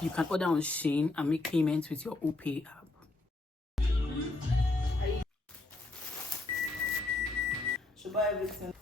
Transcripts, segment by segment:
You can order on SHEIN and make payments with your OPay app. Should buy everything.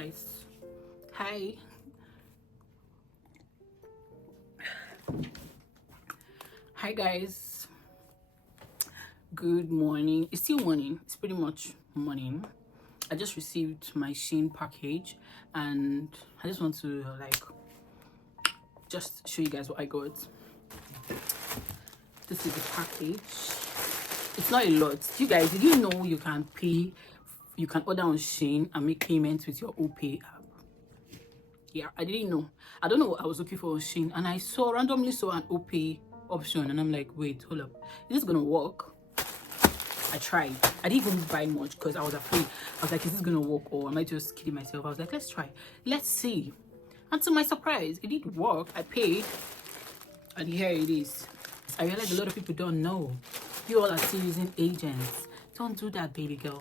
guys. Hi. Hi guys. Good morning. It's still morning. It's pretty much morning. I just received my SHEIN package and I just want to just show you guys what I got. This is the package. It's not a lot. You guys, did you know you can order on SHEIN and make payments with your OPay app? Yeah, I didn't know. I don't know what I was looking for on SHEIN and I randomly saw an OPay option and I'm like, wait, hold up. Is this gonna work? I tried. I didn't even buy much because I was afraid. I was like, is this gonna work or am I just kidding myself? I was like, let's try. Let's see. And to my surprise, it did work. I paid and here it is. I realized a lot of people don't know. You all are still using agents. Don't do that, baby girl.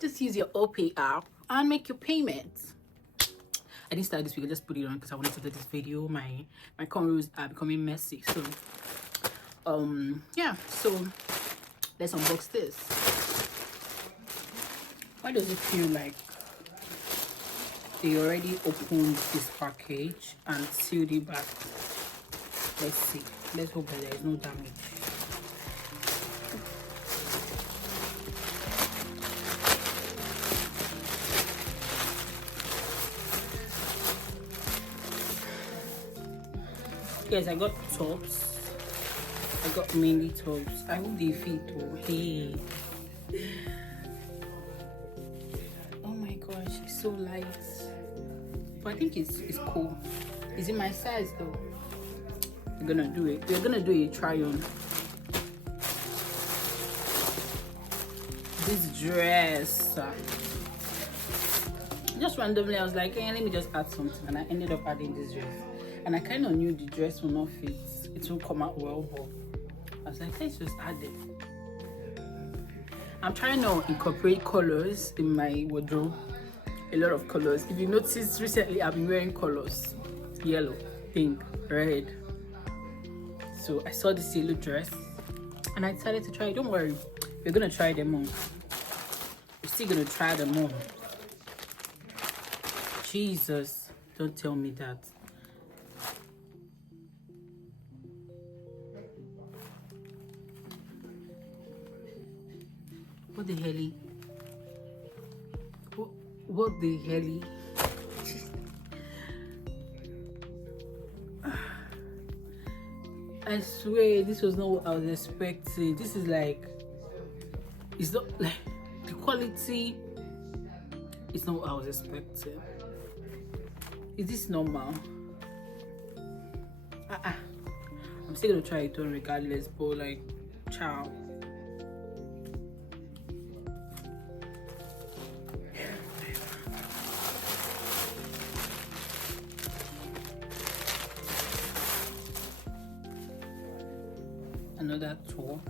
Just use your OPay app and make your payments. I didn't start this week. I just put it on because I wanted to do this video. My cornrows are becoming messy. So, yeah. So let's unbox this. Why does it feel like they already opened this package and sealed it back? Let's see. Let's hope that there is no damage. Yes, I got tops. I got mainly tops. I hope they fit too. Hey. Oh my gosh, it's so light. But I think it's cool. Is it my size though? We're gonna do it. We're gonna do a try on. This dress. Just randomly, I was like, hey, let me just add something, and I ended up adding this dress. And I kind of knew the dress will not fit. It will come out well, but I was like, let's just add it. I'm trying to incorporate colors in my wardrobe. A lot of colors. If you notice, recently I've been wearing colors. Yellow, pink, red. So I saw this yellow dress and I decided to try it. Don't worry, we're gonna try them on. We're still gonna try them on. Jesus, don't tell me that. What the hell? What the hell? I swear this was not what I was expecting. This is like, it's not like the quality. It's not what I was expecting. Is this normal? I'm still gonna try it on regardless, but like, ciao. Another top.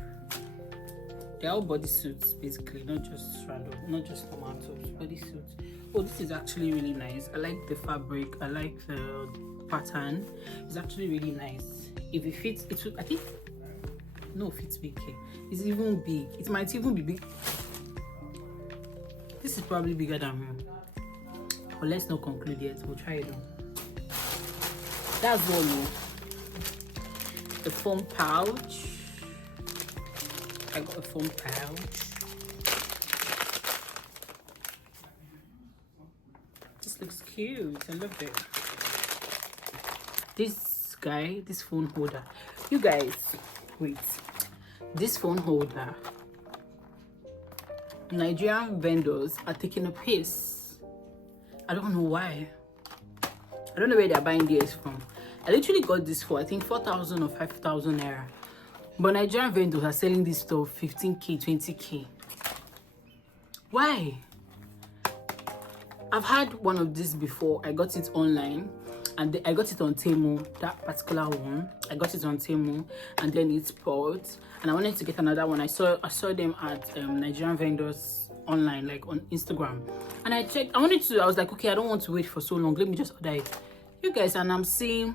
They're all bodysuits basically, not just random, not just normal tops, bodysuits. Oh, this is actually really nice. I like the fabric, I like the pattern. It's actually really nice. If it fits, it will, I think, no, it fits big. It's even big. It might even be big. This is probably bigger than me. But let's not conclude yet. We'll try it on. That's all. The foam pouch. I got a foam pouch. This looks cute. I love it. This phone holder. You guys, wait. This phone holder. Nigerian vendors are taking a piss. I don't know why. I don't know where they're buying theirs from. I literally got this for I think 4,000 or 5,000 naira. But Nigerian vendors are selling this stuff 15k, 20k. Why? I've had one of these before. I got it online and I got it on Temu, that particular one. I got it on Temu and then it spoiled. And I wanted to get another one. I saw them at Nigerian vendors online, like on Instagram. And I checked. I was like, okay, I don't want to wait for so long. Let me just order it. You guys, and I'm seeing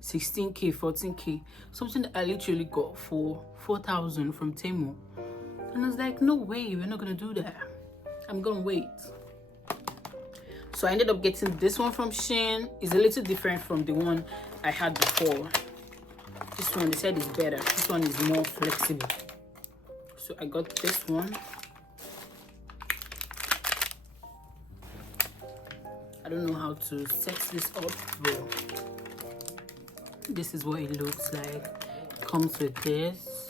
16k, 14k, something that I literally got for 4,000 from Temu. And I was like, no way, we're not gonna do that. I'm gonna wait. So I ended up getting this one from SHEIN. It's a little different from the one I had before. This one, they said, is better. This one is more flexible. So I got this one. I don't know how to set this up, but this is what it looks like. It comes with this.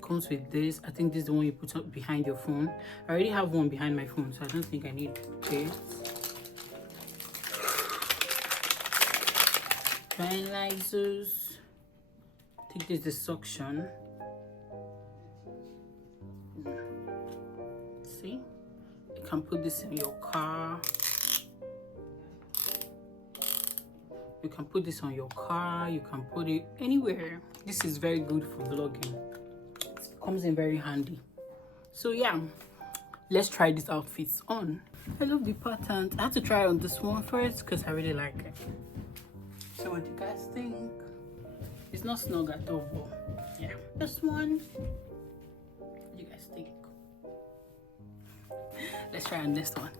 Comes with this. I think this is the one you put up behind your phone. I already have one behind my phone, so I don't think I need this. Finalizers. I think this is the suction. See, you can put this in your car. You can put this on your car. You can put it anywhere. This is very good for vlogging. It comes in very handy. So yeah, let's try these outfits on. I love the pattern. I had to try on this one first because I really like it. So what do you guys think? It's not snug at all, but yeah. This one, what do you guys think? Let's try on this one.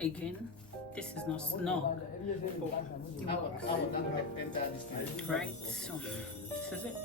Again, this is not snug. Right, so this is it.